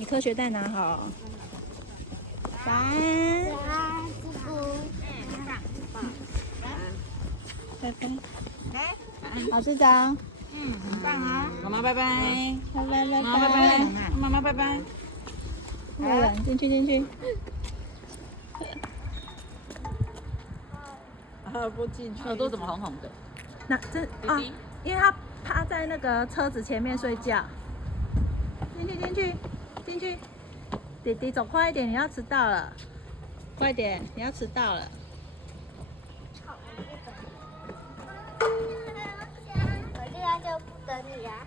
你科学袋拿好。晚安。拜拜。来，老师早。很棒啊！妈妈拜拜，拜拜拜妈妈拜拜，妈妈拜拜。来，进去进去。不进去。耳朵怎么红红的？那这啊，因为他趴在那个车子前面睡觉。进去进去进去，弟弟走快一点，你要迟到了。快点，你要迟到了。我这样就不等你啊。